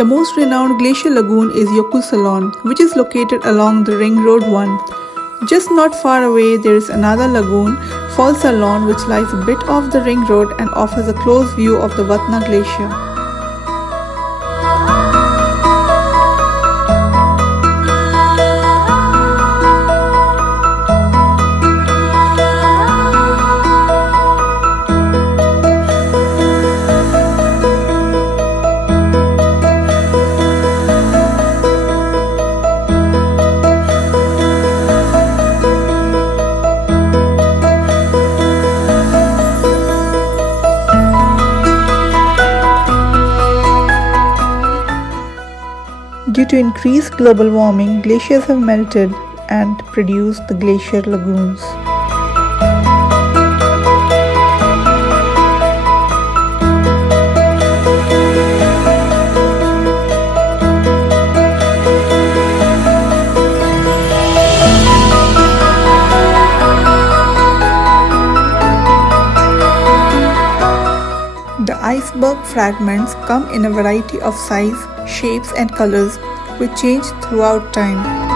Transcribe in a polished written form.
The most renowned glacial lagoon is Yokusalon, which is located along the Ring Road 1. Just not far away, there is another lagoon, Falsalon, which lies a bit off the Ring Road and offers a close view of the Vatna Glacier. Due to increased global warming, glaciers have melted and produced the glacier lagoons. The iceberg fragments come in a variety of size, shapes and colors, which change throughout time.